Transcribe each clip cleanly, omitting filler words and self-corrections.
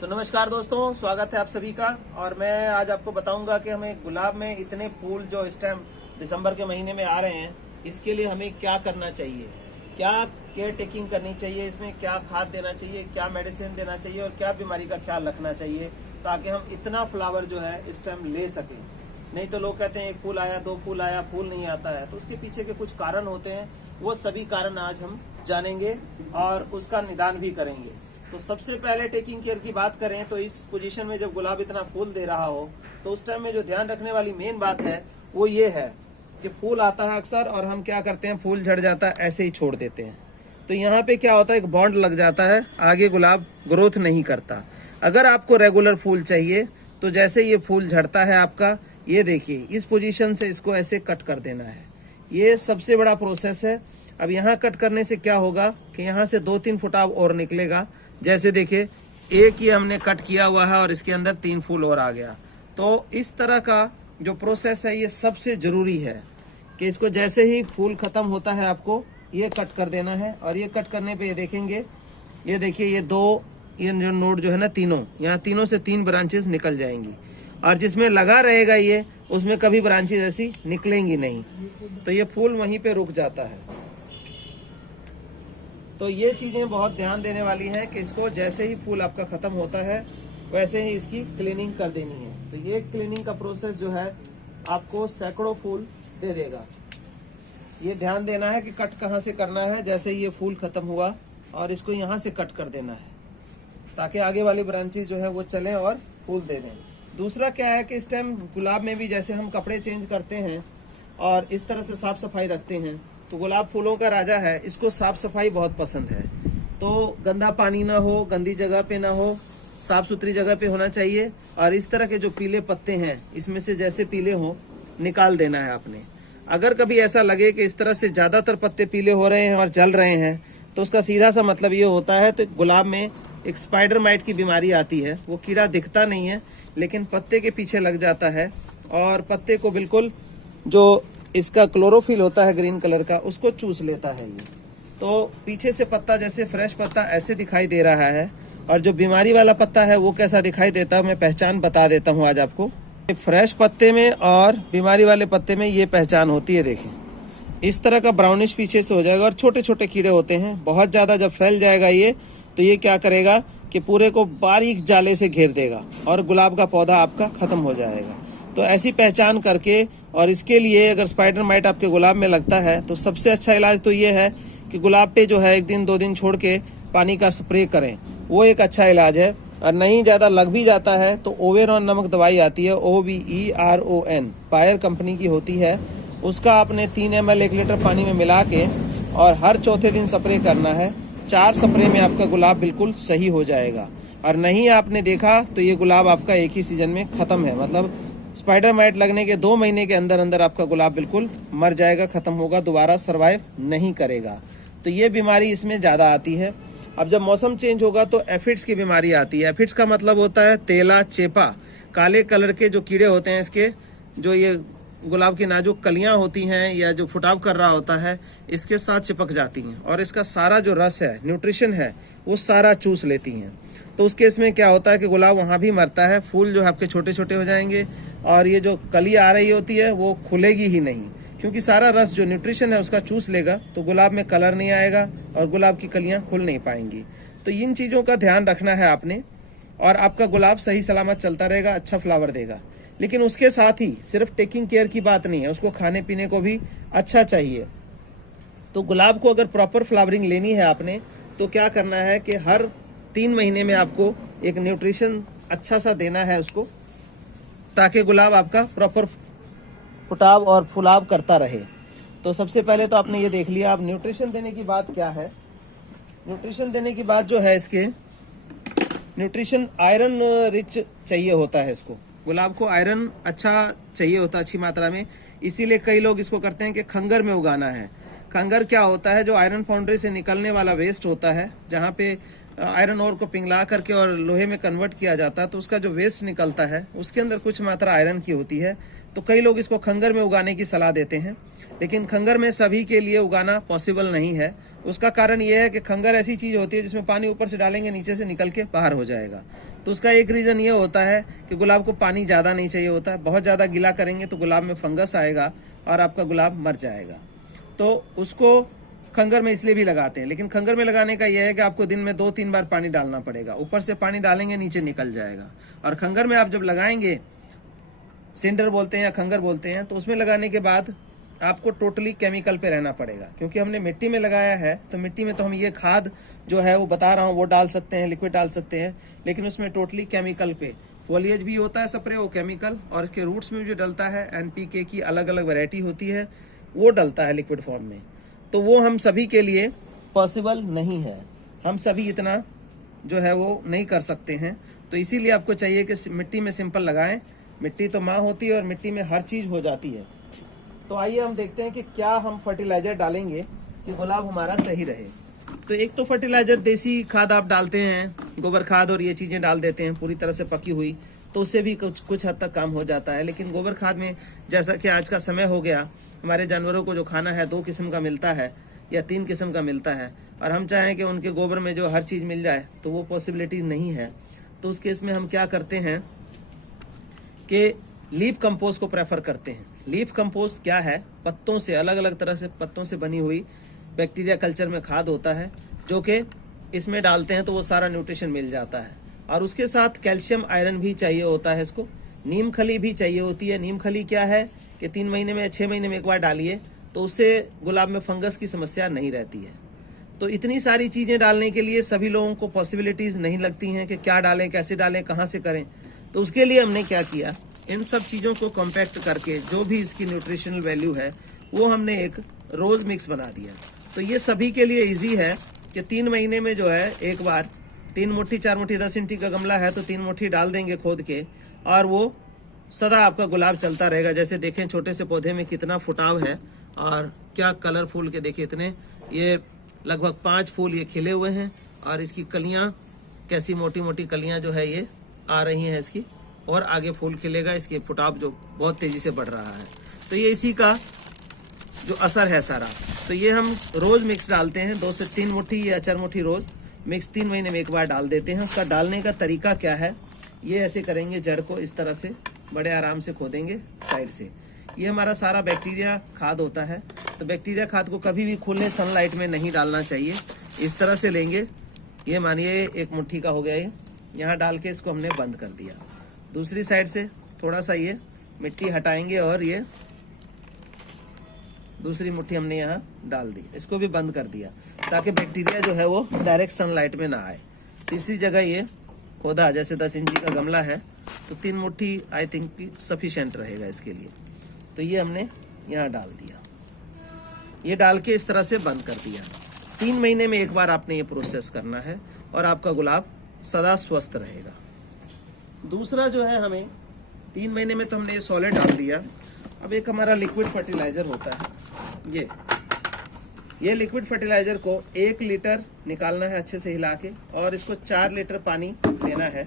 तो नमस्कार दोस्तों, स्वागत है आप सभी का। और मैं आज आपको बताऊंगा कि हमें गुलाब में इतने फूल जो इस टाइम दिसंबर के महीने में आ रहे हैं, इसके लिए हमें क्या करना चाहिए, क्या केयर टेकिंग करनी चाहिए, इसमें क्या खाद देना चाहिए, क्या मेडिसिन देना चाहिए और क्या बीमारी का ख्याल रखना चाहिए, ताकि हम इतना फ्लावर जो है इस टाइम ले सकें। नहीं तो लोग कहते हैं एक फूल आया, दो फूल आया, फूल नहीं आता है। तो उसके पीछे के कुछ कारण होते हैं, वो सभी कारण आज हम जानेंगे और उसका निदान भी करेंगे। तो सबसे पहले टेकिंग केयर की बात करें तो इस पोजीशन में जब गुलाब इतना फूल दे रहा हो तो उस टाइम में जो ध्यान रखने वाली मेन बात है वो ये है कि फूल आता है अक्सर और हम क्या करते हैं, फूल झड़ जाता है ऐसे ही छोड़ देते हैं। तो यहाँ पे क्या होता है, एक बॉन्ड लग जाता है, आगे गुलाब ग्रोथ नहीं करता। अगर आपको रेगुलर फूल चाहिए तो जैसे ये फूल झड़ता है आपका, ये देखिए इस पोजीशन से इसको ऐसे कट कर देना है। ये सबसे बड़ा प्रोसेस है। अब यहाँ कट करने से क्या होगा कि यहाँ से 2-3 फुटाव और निकलेगा। जैसे देखिए एक ये हमने कट किया हुआ है और इसके अंदर 3 फूल और आ गया। तो इस तरह का जो प्रोसेस है ये सबसे ज़रूरी है कि इसको जैसे ही फूल ख़त्म होता है आपको ये कट कर देना है। और ये कट करने पे ये देखेंगे, ये देखिए ये जो नोड जो है ना, तीनों यहाँ तीनों से 3 ब्रांचेस निकल जाएंगी और जिसमें लगा रहेगा ये उसमें कभी ब्रांचेस ऐसी निकलेंगी नहीं। तो ये फूल वहीं पे रुक जाता है। तो ये चीज़ें बहुत ध्यान देने वाली हैं कि इसको जैसे ही फूल आपका ख़त्म होता है वैसे ही इसकी क्लीनिंग कर देनी है। तो ये क्लीनिंग का प्रोसेस जो है आपको सैकड़ों फूल दे देगा। ये ध्यान देना है कि कट कहाँ से करना है। जैसे ही ये फूल ख़त्म हुआ और इसको यहाँ से कट कर देना है ताकि आगे वाली ब्रांचेस जो है वो चलें और फूल दे दें। दूसरा क्या है कि इस टाइम गुलाब में भी जैसे हम कपड़े चेंज करते हैं और इस तरह से साफ़ सफाई रखते हैं, तो गुलाब फूलों का राजा है, इसको साफ़ सफाई बहुत पसंद है। तो गंदा पानी ना हो, गंदी जगह पे ना हो, साफ़ सुथरी जगह पे होना चाहिए। और इस तरह के जो पीले पत्ते हैं इसमें से जैसे पीले हों निकाल देना है आपने। अगर कभी ऐसा लगे कि इस तरह से ज़्यादातर पत्ते पीले हो रहे हैं और जल रहे हैं तो उसका सीधा सा मतलब ये होता है तो गुलाब में एक स्पाइडर माइट की बीमारी आती है। वो कीड़ा दिखता नहीं है लेकिन पत्ते के पीछे लग जाता है और पत्ते को बिल्कुल जो इसका क्लोरोफिल होता है ग्रीन कलर का उसको चूस लेता है ये। तो पीछे से पत्ता जैसे फ्रेश पत्ता ऐसे दिखाई दे रहा है और जो बीमारी वाला पत्ता है वो कैसा दिखाई देता है, मैं पहचान बता देता हूँ आज आपको। फ्रेश पत्ते में और बीमारी वाले पत्ते में ये पहचान होती है। देखें इस तरह का ब्राउनिश पीछे से हो जाएगा और छोटे छोटे कीड़े होते हैं। बहुत ज़्यादा जब फैल जाएगा ये तो ये क्या करेगा कि पूरे को बारीक जाले से घेर देगा और गुलाब का पौधा आपका ख़त्म हो जाएगा। तो ऐसी पहचान करके, और इसके लिए अगर स्पाइडर माइट आपके गुलाब में लगता है तो सबसे अच्छा इलाज तो ये है कि गुलाब पे जो है 1 दिन 2 दिन छोड़ के पानी का स्प्रे करें, वो एक अच्छा इलाज है। और नहीं ज़्यादा लग भी जाता है तो ओवेरॉन नामक दवाई आती है, OVERON, पायर कंपनी की होती है। उसका आपने 3 ml 1 लीटर पानी में मिला के और हर चौथे दिन स्प्रे करना है। 4 स्प्रे में आपका गुलाब बिल्कुल सही हो जाएगा। और नहीं आपने देखा तो ये गुलाब आपका एक ही सीजन में ख़त्म है, मतलब स्पाइडर माइट लगने के 2 महीने के अंदर अंदर आपका गुलाब बिल्कुल मर जाएगा, ख़त्म होगा, दोबारा सर्वाइव नहीं करेगा। तो ये बीमारी इसमें ज़्यादा आती है। अब जब मौसम चेंज होगा तो एफिड्स की बीमारी आती है। एफिड्स का मतलब होता है तेला चेपा, काले कलर के जो कीड़े होते हैं इसके, जो ये गुलाब की नाजुक कलियां होती हैं या जो फुटाव कर रहा होता है इसके साथ चिपक जाती हैं और इसका सारा जो रस है, न्यूट्रिशन है, वो सारा चूस लेती हैं। तो उस केस में क्या होता है कि गुलाब वहाँ भी मरता है, फूल जो है आपके छोटे छोटे हो जाएंगे और ये जो कली आ रही होती है वो खुलेगी ही नहीं, क्योंकि सारा रस जो न्यूट्रिशन है उसका चूस लेगा। तो गुलाब में कलर नहीं आएगा और गुलाब की कलियाँ खुल नहीं पाएंगी। तो इन चीज़ों का ध्यान रखना है आपने और आपका गुलाब सही सलामत चलता रहेगा, अच्छा फ्लावर देगा। लेकिन उसके साथ ही सिर्फ टेकिंग केयर की बात नहीं है, उसको खाने पीने को भी अच्छा चाहिए। तो गुलाब को अगर प्रॉपर फ्लावरिंग लेनी है आपने तो क्या करना है कि हर 3 महीने में आपको एक न्यूट्रिशन अच्छा सा देना है उसको, ताकि गुलाब आपका प्रॉपर फुटाव और फुलाव करता रहे। तो सबसे पहले तो आपने ये देख लिया। अब न्यूट्रिशन देने की बात क्या है, न्यूट्रिशन देने की बात जो है, इसके न्यूट्रिशन आयरन रिच चाहिए होता है। इसको गुलाब को आयरन अच्छा चाहिए होता है, अच्छी मात्रा में। इसीलिए कई लोग इसको करते हैं कि खंगर में उगाना है। खंगर क्या होता है, जो आयरन फाउंड्री से निकलने वाला वेस्ट होता है, जहाँ पे आयरन ओर को पिघला करके और लोहे में कन्वर्ट किया जाता है, तो उसका जो वेस्ट निकलता है उसके अंदर कुछ मात्रा आयरन की होती है। तो कई लोग इसको खंगर में उगाने की सलाह देते हैं, लेकिन खंगर में सभी के लिए उगाना पॉसिबल नहीं है। उसका कारण ये है कि खंगर ऐसी चीज़ होती है जिसमें पानी ऊपर से डालेंगे नीचे से निकल के बाहर हो जाएगा। तो उसका एक रीज़न ये होता है कि गुलाब को पानी ज़्यादा नहीं चाहिए होता है। बहुत ज़्यादा गीला करेंगे तो गुलाब में फंगस आएगा और आपका गुलाब मर जाएगा। तो उसको खंगर में इसलिए भी लगाते हैं, लेकिन खंगर में लगाने का यह है कि आपको दिन में 2-3 बार पानी डालना पड़ेगा। ऊपर से पानी डालेंगे नीचे निकल जाएगा। और खंगर में आप जब लगाएंगे, सिंडर बोलते हैं या खंगर बोलते हैं, तो उसमें लगाने के बाद आपको टोटली केमिकल पे रहना पड़ेगा। क्योंकि हमने मिट्टी में लगाया है तो मिट्टी में तो हम ये खाद जो है वो बता रहा हूँ वो डाल सकते हैं, लिक्विड डाल सकते हैं, लेकिन उसमें टोटली केमिकल पे फोलिएज भी होता है स्प्रे, वो केमिकल, और इसके रूट्स में भी जो डलता है NPK की अलग अलग वैरायटी होती है वो डलता है लिक्विड फॉर्म में। तो वो हम सभी के लिए पॉसिबल नहीं है, हम सभी इतना जो है वो नहीं कर सकते हैं। तो इसीलिए आपको चाहिए कि मिट्टी में सिंपल लगाएं। मिट्टी तो माँ होती है और मिट्टी में हर चीज़ हो जाती है। तो आइए हम देखते हैं कि क्या हम फर्टिलाइज़र डालेंगे कि गुलाब हमारा सही रहे। तो एक तो फर्टिलाइज़र देसी खाद आप डालते हैं, गोबर खाद और ये चीज़ें डाल देते हैं पूरी तरह से पकी हुई, तो उससे भी कुछ हद तक काम हो जाता है। लेकिन गोबर खाद में जैसा कि आज का समय हो गया, हमारे जानवरों को जो खाना है 2 किस्म का मिलता है या 3 किस्म का मिलता है, और हम चाहें कि उनके गोबर में जो हर चीज़ मिल जाए तो वो पॉसिबिलिटी नहीं है। तो उस केस में हम क्या करते हैं कि लीफ कंपोस्ट को प्रेफर करते हैं। लीफ कंपोस्ट क्या है? पत्तों से, अलग अलग तरह से पत्तों से बनी हुई बैक्टीरिया कल्चर में खाद होता है, जो कि इसमें डालते हैं तो वो सारा न्यूट्रिशन मिल जाता है। और उसके साथ कैल्शियम आयरन भी चाहिए होता है इसको। नीम खली भी चाहिए होती है। नीम खली क्या है कि 3 महीने में 6 महीने में एक बार डालिए, तो उससे गुलाब में फंगस की समस्या नहीं रहती है। तो इतनी सारी चीज़ें डालने के लिए सभी लोगों को पॉसिबिलिटीज़ नहीं लगती हैं कि क्या डालें, कैसे डालें, कहाँ से करें। तो उसके लिए हमने क्या किया, इन सब चीज़ों को कॉम्पैक्ट करके जो भी इसकी न्यूट्रिशनल वैल्यू है वो हमने एक रोज़ मिक्स बना दिया। तो ये सभी के लिए इजी है कि 3 महीने में जो है एक बार 3 मुट्ठी 4 मुट्ठी 10 इंची का गमला है तो 3 मुट्ठी डाल देंगे खोद के, और वो सदा आपका गुलाब चलता रहेगा। जैसे देखें छोटे से पौधे में कितना फुटाव है और क्या कलरफुल के, देखिए इतने, ये लगभग 5 फूल ये खिले हुए हैं और इसकी कलियाँ कैसी मोटी मोटी कलियाँ जो है ये आ रही हैं इसकी, और आगे फूल खिलेगा। इसके फुटाव जो बहुत तेज़ी से बढ़ रहा है, तो ये इसी का जो असर है सारा। तो ये हम रोज़ मिक्स डालते हैं, 2 से 3 मुट्ठी या 4 मुट्ठी रोज़ मिक्स 3 महीने में एक बार डाल देते हैं। उसका डालने का तरीका क्या है, ये ऐसे करेंगे, जड़ को इस तरह से बड़े आराम से खोदेंगे साइड से। ये हमारा सारा बैक्टीरिया खाद होता है। तो बैक्टीरिया खाद को कभी भी खुले सनलाइट में नहीं डालना चाहिए। इस तरह से लेंगे, ये मानिए 1 मुट्ठी का हो गया, ये यहाँ डाल के इसको हमने बंद कर दिया। दूसरी साइड से थोड़ा सा ये मिट्टी हटाएंगे और ये दूसरी मुट्ठी हमने यहाँ डाल दी, इसको भी बंद कर दिया ताकि बैक्टीरिया जो है वो डायरेक्ट सनलाइट में ना आए। तीसरी जगह ये खोदा, जैसे 10 इंची का गमला है तो 3 मुट्ठी आई थिंक सफिशेंट रहेगा इसके लिए। तो ये हमने यहाँ डाल दिया, ये डाल के इस तरह से बंद कर दिया। 3 महीने में एक बार आपने ये प्रोसेस करना है और आपका गुलाब सदा स्वस्थ रहेगा। दूसरा जो है, हमें 3 महीने में तो हमने ये सॉलिड डाल दिया। अब एक हमारा लिक्विड फर्टिलाइज़र होता है, ये लिक्विड फर्टिलाइज़र को 1 लीटर निकालना है अच्छे से हिला के, और इसको 4 लीटर पानी लेना है।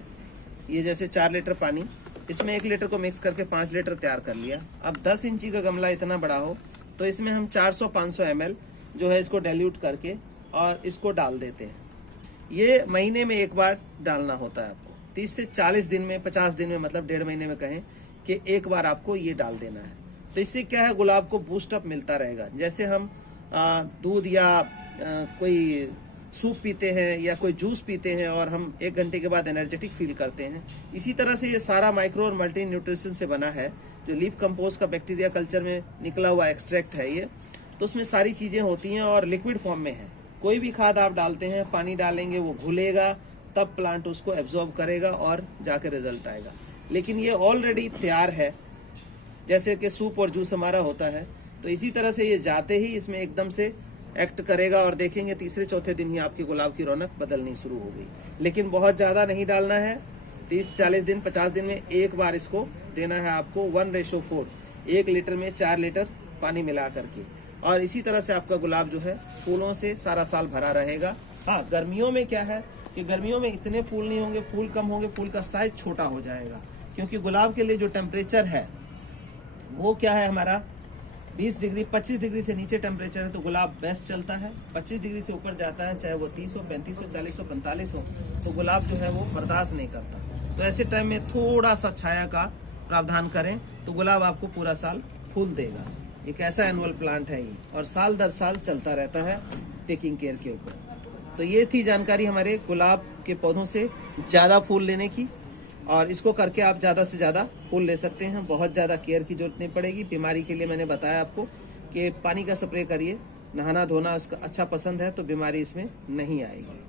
ये जैसे 4 लीटर पानी, इसमें 1 लीटर को मिक्स करके 5 लीटर तैयार कर लिया। अब 10 इंची का गमला इतना बड़ा हो तो इसमें हम 400-500 ml जो है इसको डाइल्यूट करके और इसको डाल देते हैं। ये महीने में एक बार डालना होता है आपको। 30 से 40 दिन में, 50 दिन में, मतलब 1.5 महीने में कहें कि एक बार आपको ये डाल देना है। तो इससे क्या है, गुलाब को बूस्टअप मिलता रहेगा। जैसे हम दूध या कोई सूप पीते हैं या कोई जूस पीते हैं और हम 1 घंटे के बाद एनर्जेटिक फील करते हैं, इसी तरह से ये सारा माइक्रो और मल्टी न्यूट्रिशन से बना है। जो लीफ कंपोस्ट का बैक्टीरिया कल्चर में निकला हुआ एक्सट्रैक्ट है ये, तो उसमें सारी चीज़ें होती हैं और लिक्विड फॉर्म में है। कोई भी खाद आप डालते हैं, पानी डालेंगे, वो घुलेगा, तब प्लांट उसको एब्जॉर्ब करेगा और जाके रिजल्ट आएगा। लेकिन ये ऑलरेडी तैयार है, जैसे कि सूप और जूस हमारा होता है, तो इसी तरह से ये जाते ही इसमें एकदम से एक्ट करेगा और देखेंगे तीसरे चौथे दिन ही आपके गुलाब की रौनक बदलनी शुरू हो गई। लेकिन बहुत ज़्यादा नहीं डालना है, 30-40 दिन 50 दिन में एक बार इसको देना है आपको 1:4, 1 लीटर में 4 लीटर पानी मिला करके। और इसी तरह से आपका गुलाब जो है फूलों से सारा साल भरा रहेगा। हाँ, गर्मियों में क्या है कि गर्मियों में इतने फूल नहीं होंगे, फूल कम होंगे, फूल का साइज छोटा हो जाएगा, क्योंकि गुलाब के लिए जो टेम्परेचर है वो क्या है हमारा 20 डिग्री, 25 डिग्री से नीचे टेम्परेचर है तो गुलाब बेस्ट चलता है। 25 डिग्री से ऊपर जाता है, चाहे वो 30 हो, 35 हो, 40 हो, 45 हो, तो गुलाब जो है वो बर्दाश्त नहीं करता। तो ऐसे टाइम में थोड़ा सा छाया का प्रावधान करें तो गुलाब आपको पूरा साल फूल देगा। एक ऐसा एनुअल प्लांट है ये, और साल दर साल चलता रहता है टेकिंग केयर के ऊपर। तो ये थी जानकारी हमारे गुलाब के पौधों से ज़्यादा फूल लेने की, और इसको करके आप ज़्यादा से ज़्यादा फूल ले सकते हैं। बहुत ज़्यादा केयर की जरूरत नहीं पड़ेगी। बीमारी के लिए मैंने बताया आपको कि पानी का स्प्रे करिए, नहाना धोना इसका अच्छा पसंद है तो बीमारी इसमें नहीं आएगी।